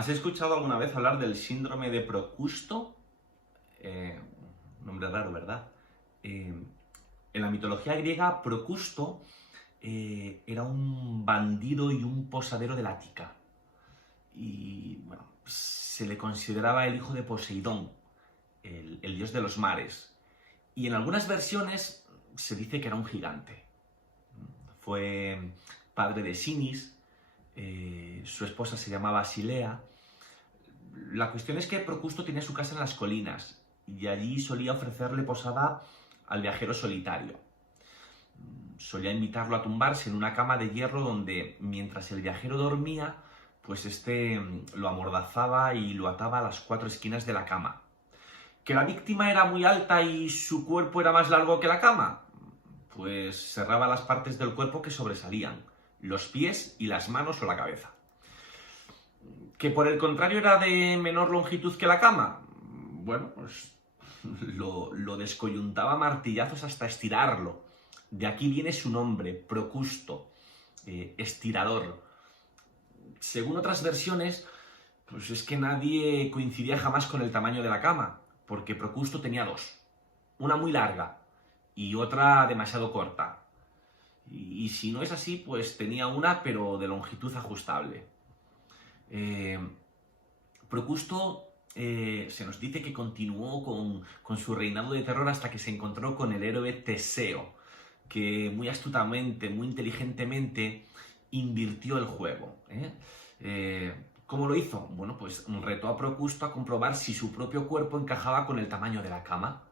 ¿Has escuchado alguna vez hablar del síndrome de Procusto? Nombre raro, ¿verdad? Eh, en la mitología griega, Procusto era un bandido y un posadero del Ática. Y bueno, se le consideraba el hijo de Poseidón, el dios de los mares. Y en algunas versiones se dice que era un gigante. Fue padre de Sinis, su esposa se llamaba Silea. La cuestión es que Procusto tenía su casa en las colinas y allí solía ofrecerle posada al viajero solitario. Solía invitarlo a tumbarse en una cama de hierro donde, mientras el viajero dormía, pues este lo amordazaba y lo ataba a las cuatro esquinas de la cama. ¿Que la víctima era muy alta y su cuerpo era más largo que la cama? Pues cerraba las partes del cuerpo que sobresalían, los pies y las manos o la cabeza. ¿Que por el contrario era de menor longitud que la cama? Bueno, pues lo descoyuntaba a martillazos hasta estirarlo. De aquí viene su nombre, Procusto, estirador. Según otras versiones, pues es que nadie coincidía jamás con el tamaño de la cama, porque Procusto tenía dos, una muy larga y otra demasiado corta. Y si no es así, pues tenía una pero de longitud ajustable. Eh, Procusto se nos dice que continuó con su reinado de terror hasta que se encontró con el héroe Teseo, que muy astutamente, muy inteligentemente invirtió el juego. ¿Cómo lo hizo? Bueno, pues retó a Procusto a comprobar si su propio cuerpo encajaba con el tamaño de la cama.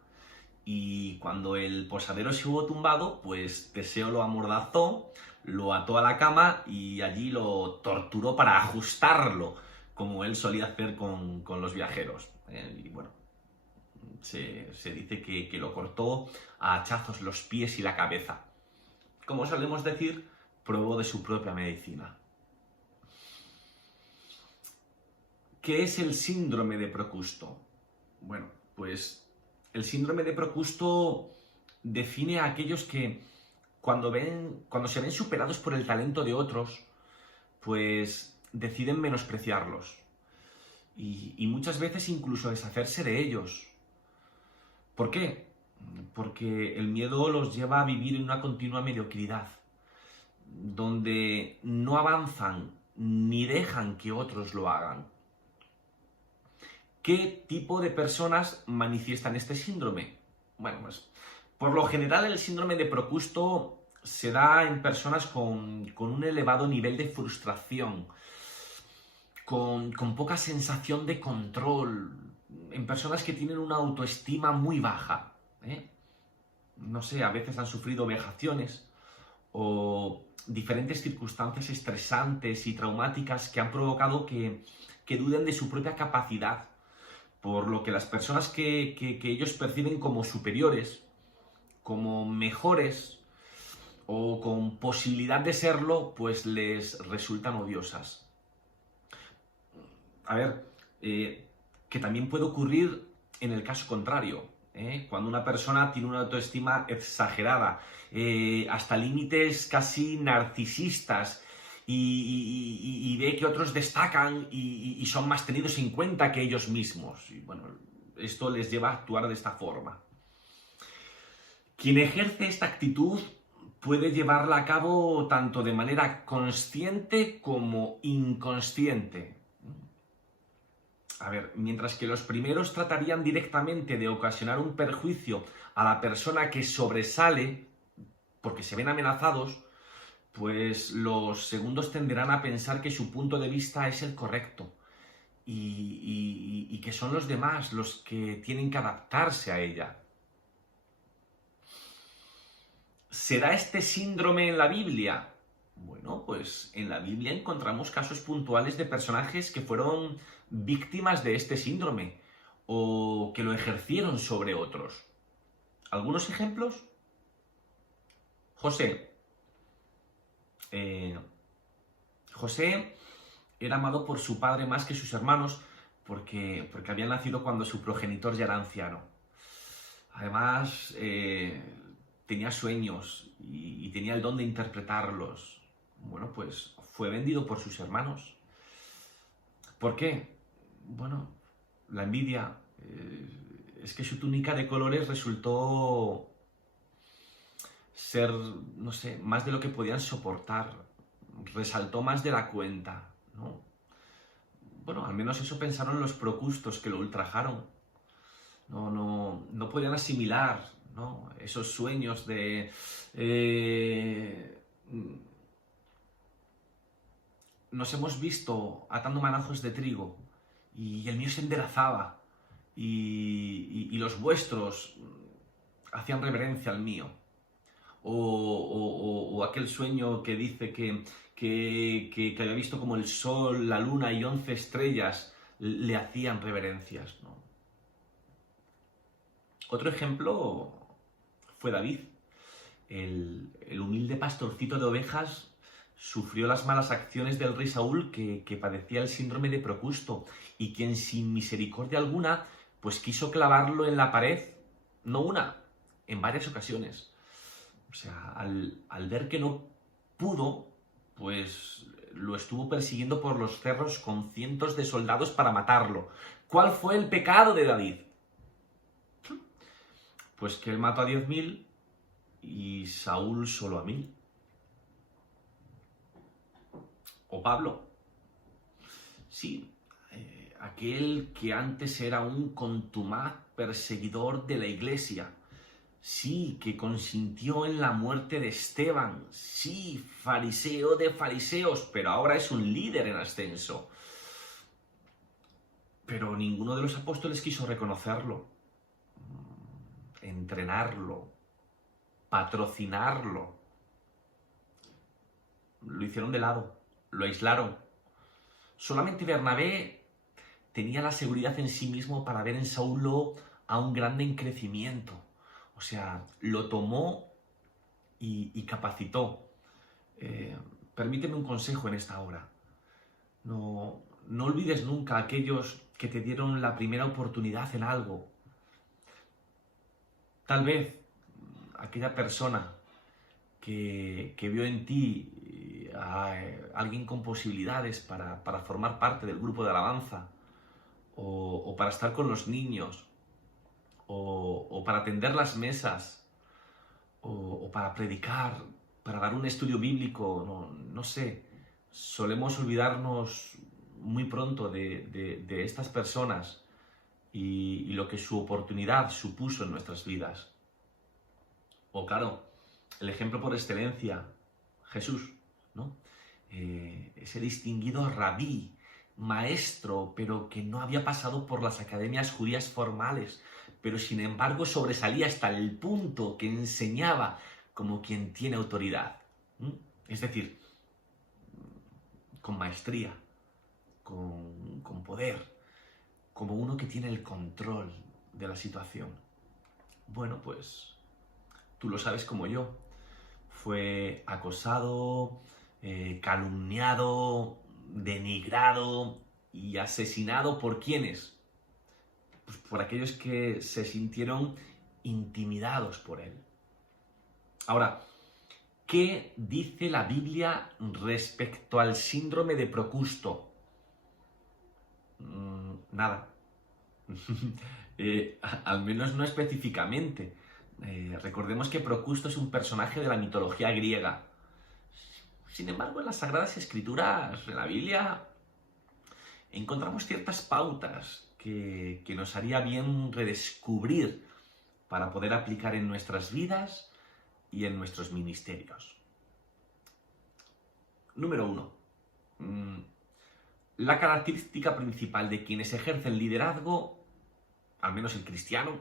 Y cuando el posadero se hubo tumbado, pues Teseo lo amordazó, lo ató a la cama y allí lo torturó para ajustarlo, como él solía hacer con los viajeros. Y bueno, se dice que lo cortó a hachazos los pies y la cabeza. Como solemos decir, probó de su propia medicina. ¿Qué es el síndrome de Procusto? Bueno, pues el síndrome de Procusto define a aquellos que cuando se ven superados por el talento de otros, pues deciden menospreciarlos y muchas veces incluso deshacerse de ellos. ¿Por qué? Porque el miedo los lleva a vivir en una continua mediocridad, donde no avanzan ni dejan que otros lo hagan. ¿Qué tipo de personas manifiestan este síndrome? Bueno, pues por lo general el síndrome de Procusto se da en personas con un elevado nivel de frustración, con poca sensación de control, en personas que tienen una autoestima muy baja. No sé, a veces han sufrido vejaciones o diferentes circunstancias estresantes y traumáticas que han provocado que duden de su propia capacidad, por lo que las personas que ellos perciben como superiores, como mejores o con posibilidad de serlo, pues les resultan odiosas. A ver, que también puede ocurrir en el caso contrario, cuando una persona tiene una autoestima exagerada, hasta límites casi narcisistas, y ve que otros destacan y son más tenidos en cuenta que ellos mismos. Y bueno, esto les lleva a actuar de esta forma. Quien ejerce esta actitud puede llevarla a cabo tanto de manera consciente como inconsciente. A ver, mientras que los primeros tratarían directamente de ocasionar un perjuicio a la persona que sobresale porque se ven amenazados, pues los segundos tenderán a pensar que su punto de vista es el correcto y que son los demás los que tienen que adaptarse a ella. ¿Se da este síndrome en la Biblia? Bueno, pues en la Biblia encontramos casos puntuales de personajes que fueron víctimas de este síndrome o que lo ejercieron sobre otros. ¿Algunos ejemplos? José. José era amado por su padre más que sus hermanos porque había nacido cuando su progenitor ya era anciano. Además, tenía sueños y tenía el don de interpretarlos. Bueno, pues fue vendido por sus hermanos. ¿Por qué? Bueno, la envidia. Es que su túnica de colores resultó ser, no sé, más de lo que podían soportar. Resaltó más de la cuenta, ¿no? Bueno, al menos eso pensaron los procustos que lo ultrajaron. No podían asimilar, ¿no? Esos sueños de... nos hemos visto atando manojos de trigo y el mío se enderezaba y los vuestros hacían reverencia al mío. O aquel sueño que dice que había visto como el sol, la luna y 11 estrellas le hacían reverencias, ¿no? Otro ejemplo fue David. El humilde pastorcito de ovejas sufrió las malas acciones del rey Saúl que padecía el síndrome de Procusto y quien sin misericordia alguna pues quiso clavarlo en la pared, no una, en varias ocasiones. O sea, al ver que no pudo, pues lo estuvo persiguiendo por los cerros con cientos de soldados para matarlo. ¿Cuál fue el pecado de David? Pues que él mató a 10.000 y Saúl solo a 1.000. O Pablo. Sí, aquel que antes era un contumaz perseguidor de la iglesia. Sí, que consintió en la muerte de Esteban. Sí, fariseo de fariseos, pero ahora es un líder en ascenso. Pero ninguno de los apóstoles quiso reconocerlo, entrenarlo, patrocinarlo. Lo hicieron de lado, lo aislaron. Solamente Bernabé tenía la seguridad en sí mismo para ver en Saulo a un grande en crecimiento. O sea, lo tomó y capacitó. Permíteme un consejo en esta hora. No olvides nunca a aquellos que te dieron la primera oportunidad en algo. Tal vez aquella persona que vio en ti a alguien con posibilidades para formar parte del grupo de alabanza, o para estar con los niños, o para atender las mesas, o para predicar, para dar un estudio bíblico, no sé. Solemos olvidarnos muy pronto de estas personas y lo que su oportunidad supuso en nuestras vidas. O claro, el ejemplo por excelencia, Jesús, ¿no? Ese distinguido rabí, maestro, pero que no había pasado por las academias judías formales, pero sin embargo sobresalía hasta el punto que enseñaba como quien tiene autoridad. Es decir, con maestría, con poder, como uno que tiene el control de la situación. Bueno, pues tú lo sabes como yo. Fue acosado, calumniado, denigrado y asesinado ¿por quiénes? Pues por aquellos que se sintieron intimidados por él. Ahora, ¿qué dice la Biblia respecto al síndrome de Procusto? Nada. Al menos no específicamente. Recordemos que Procusto es un personaje de la mitología griega. Sin embargo, en las Sagradas Escrituras, en la Biblia, encontramos ciertas pautas que nos haría bien redescubrir para poder aplicar en nuestras vidas y en nuestros ministerios. Número 1. La característica principal de quienes ejercen liderazgo, al menos el cristiano,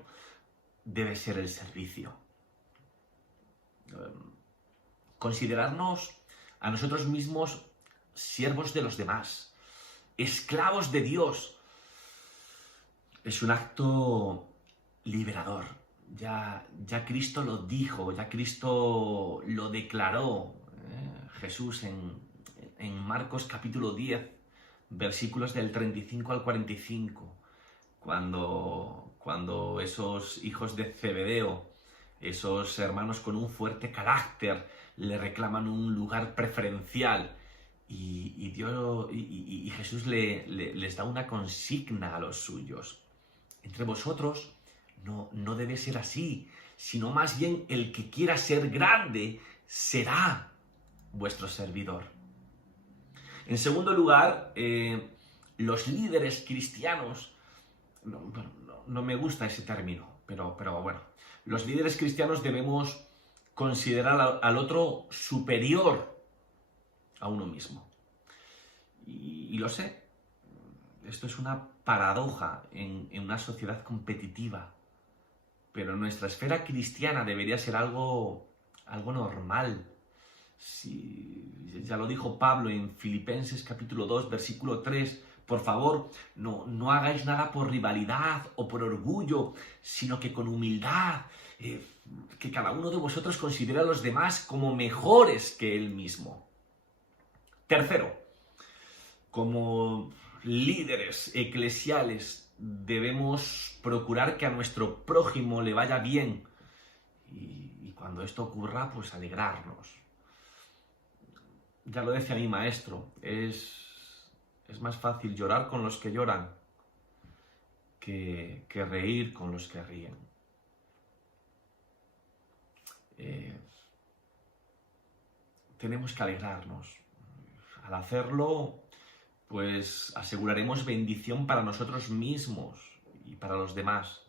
debe ser el servicio. Considerarnos a nosotros mismos siervos de los demás, esclavos de Dios, es un acto liberador. Ya Cristo lo dijo, ya Cristo lo declaró. Jesús en Marcos capítulo 10, versículos del 35 al 45, cuando esos hijos de Zebedeo, esos hermanos con un fuerte carácter, le reclaman un lugar preferencial y Jesús les da una consigna a los suyos. Entre vosotros no debe ser así, sino más bien el que quiera ser grande será vuestro servidor. En segundo lugar, los líderes cristianos, no me gusta ese término, pero bueno, los líderes cristianos debemos considerar al otro superior a uno mismo. Y lo sé, esto es una paradoja en una sociedad competitiva, pero nuestra esfera cristiana debería ser algo normal. Ya lo dijo Pablo en Filipenses capítulo 2, versículo 3, por favor, no hagáis nada por rivalidad o por orgullo, sino que con humildad, que cada uno de vosotros considere a los demás como mejores que él mismo. Tercero, como líderes eclesiales debemos procurar que a nuestro prójimo le vaya bien y cuando esto ocurra, pues alegrarnos. Ya lo decía mi maestro, es más fácil llorar con los que lloran que reír con los que ríen. Tenemos que alegrarnos. Al hacerlo, pues aseguraremos bendición para nosotros mismos y para los demás.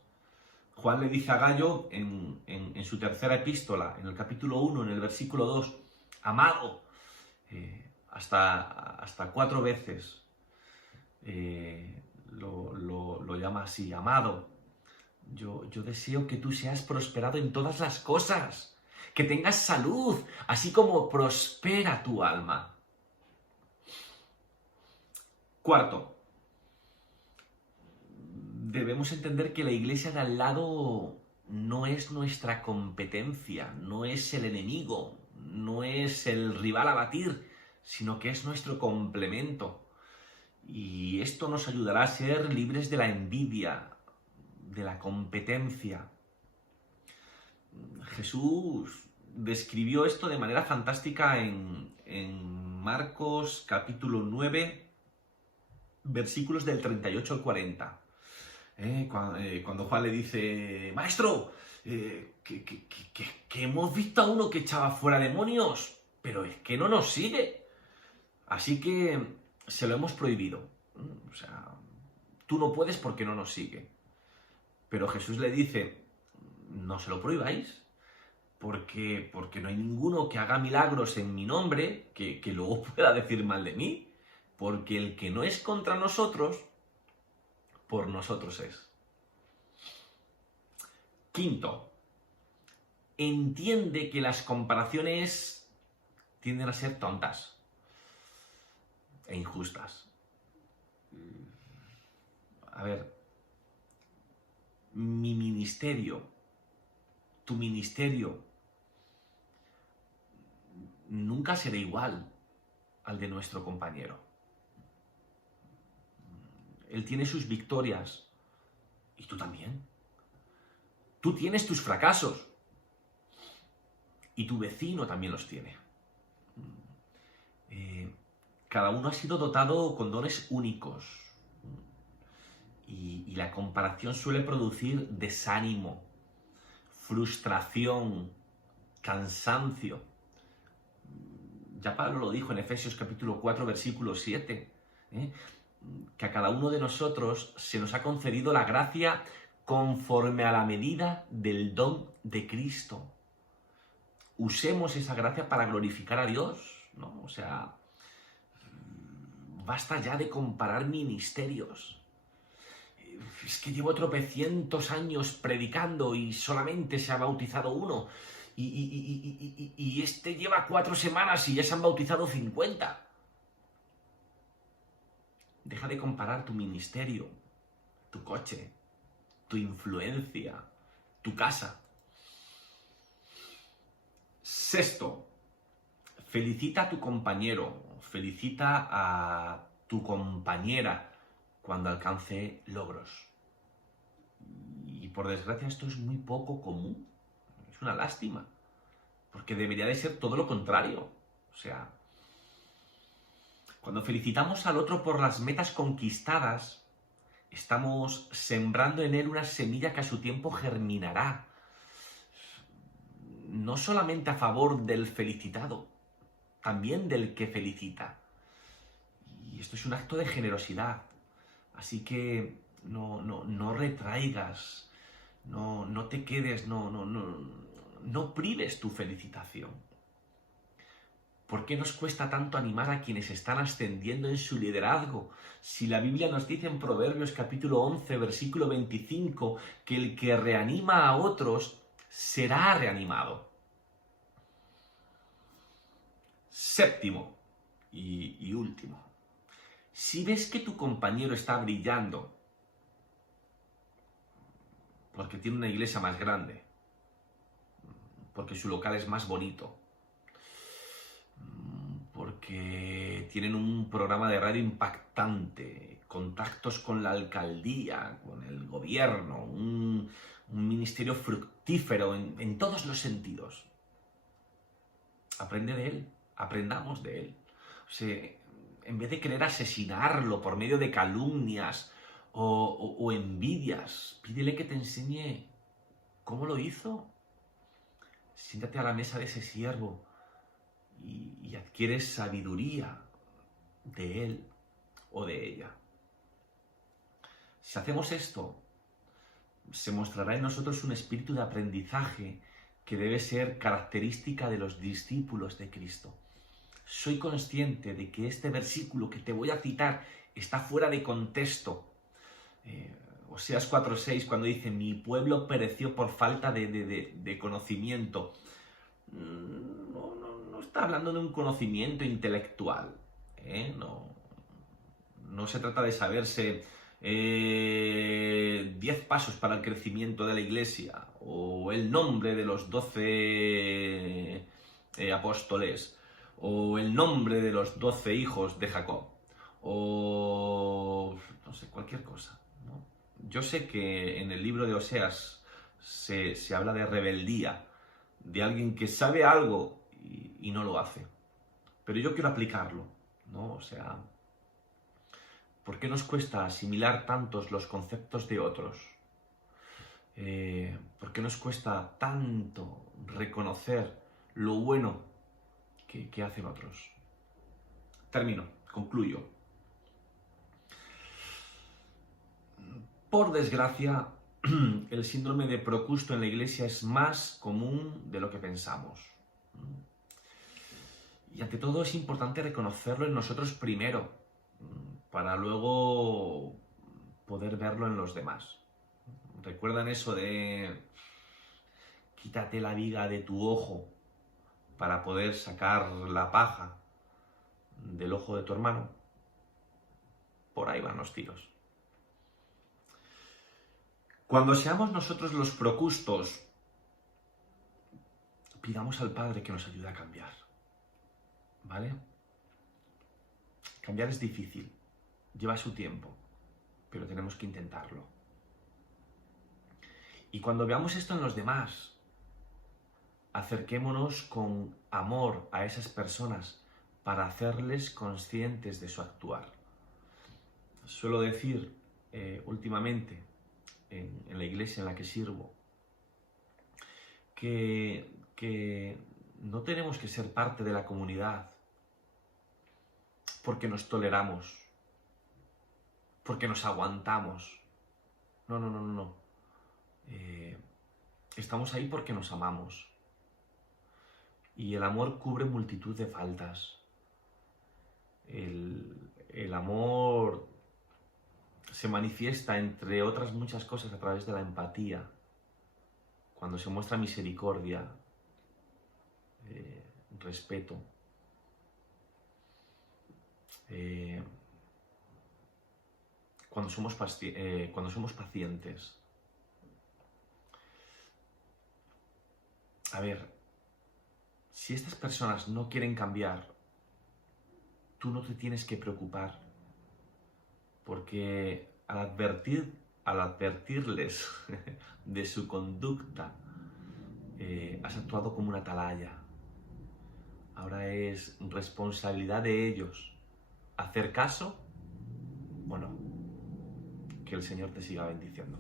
Juan le dice a Gallo en su tercera epístola, en el capítulo 1, en el versículo 2, amado, hasta 4 veces lo llama así, amado, yo deseo que tú seas prosperado en todas las cosas, que tengas salud, así como prospera tu alma. Cuarto, debemos entender que la iglesia de al lado no es nuestra competencia, no es el enemigo, no es el rival a batir, sino que es nuestro complemento. Y esto nos ayudará a ser libres de la envidia, de la competencia. Jesús describió esto de manera fantástica en Marcos capítulo 9, versículos del 38 al 40. Cuando Juan le dice, maestro, que hemos visto a uno que echaba fuera demonios, pero es que no nos sigue. Así que se lo hemos prohibido. O sea, tú no puedes porque no nos sigue. Pero Jesús le dice, no se lo prohibáis, porque no hay ninguno que haga milagros en mi nombre que luego pueda decir mal de mí. Porque el que no es contra nosotros, por nosotros es. Quinto, entiende que las comparaciones tienden a ser tontas e injustas. A ver, mi ministerio, tu ministerio, nunca será igual al de nuestro compañero. Él tiene sus victorias y tú también. Tú tienes tus fracasos y tu vecino también los tiene. Cada uno ha sido dotado con dones únicos y la comparación suele producir desánimo, frustración, cansancio. Ya Pablo lo dijo en Efesios capítulo 4, versículo 7, que a cada uno de nosotros se nos ha concedido la gracia conforme a la medida del don de Cristo. Usemos esa gracia para glorificar a Dios, ¿no? O sea, basta ya de comparar ministerios. Es que llevo tropecientos años predicando y solamente se ha bautizado uno. Y este lleva 4 semanas y ya se han bautizado 50. Deja de comparar tu ministerio, tu coche, tu influencia, tu casa. Sexto, felicita a tu compañero, felicita a tu compañera cuando alcance logros. Y por desgracia esto es muy poco común. Es una lástima, porque debería de ser todo lo contrario. O sea, Cuando felicitamos al otro por las metas conquistadas, estamos sembrando en él una semilla que a su tiempo germinará. No solamente a favor del felicitado, también del que felicita. Y esto es un acto de generosidad. Así que no retraigas, no te quedes, no prives tu felicitación. ¿Por qué nos cuesta tanto animar a quienes están ascendiendo en su liderazgo? Si la Biblia nos dice en Proverbios capítulo 11, versículo 25, que el que reanima a otros será reanimado. Séptimo y último. Si ves que tu compañero está brillando porque tiene una iglesia más grande, porque su local es más bonito, porque tienen un programa de radio impactante, contactos con la alcaldía, con el gobierno, un ministerio fructífero en todos los sentidos. Aprende de él, aprendamos de él. O sea, en vez de querer asesinarlo por medio de calumnias o envidias, pídele que te enseñe cómo lo hizo. Siéntate a la mesa de ese siervo y adquieres sabiduría de él o de ella. Si hacemos esto, se mostrará en nosotros un espíritu de aprendizaje que debe ser característica de los discípulos de Cristo. Soy consciente de que este versículo que te voy a citar está fuera de contexto. Oseas 4:6, cuando dice, mi pueblo pereció por falta de conocimiento. No está hablando de un conocimiento intelectual. No se trata de saberse 10 pasos para el crecimiento de la iglesia o el nombre de los 12 apóstoles o el nombre de los 12 hijos de Jacob o no sé, cualquier cosa, ¿no? Yo sé que en el libro de Oseas se habla de rebeldía, de alguien que sabe algo y no lo hace, pero yo quiero aplicarlo, ¿no? O sea, ¿por qué nos cuesta asimilar tantos los conceptos de otros? ¿Por qué nos cuesta tanto reconocer lo bueno que hacen otros? Termino, concluyo. Por desgracia, el síndrome de Procusto en la iglesia es más común de lo que pensamos. Y ante todo es importante reconocerlo en nosotros primero, para luego poder verlo en los demás. ¿Recuerdan eso de quítate la viga de tu ojo para poder sacar la paja del ojo de tu hermano? Por ahí van los tiros. Cuando seamos nosotros los procustos, pidamos al Padre que nos ayude a cambiar, ¿vale? Cambiar es difícil, lleva su tiempo, pero tenemos que intentarlo. Y cuando veamos esto en los demás, acerquémonos con amor a esas personas para hacerles conscientes de su actuar. Suelo decir últimamente en la iglesia en la que sirvo que no tenemos que ser parte de la comunidad porque nos toleramos, porque nos aguantamos. No. Estamos ahí porque nos amamos. Y el amor cubre multitud de faltas. El amor se manifiesta, entre otras muchas cosas, a través de la empatía. Cuando se muestra misericordia, respeto. Cuando somos pacientes. A ver, si estas personas no quieren cambiar, tú no te tienes que preocupar, porque al advertirles de su conducta, has actuado como una atalaya. Ahora es responsabilidad de ellos hacer caso, bueno, que el Señor te siga bendiciendo.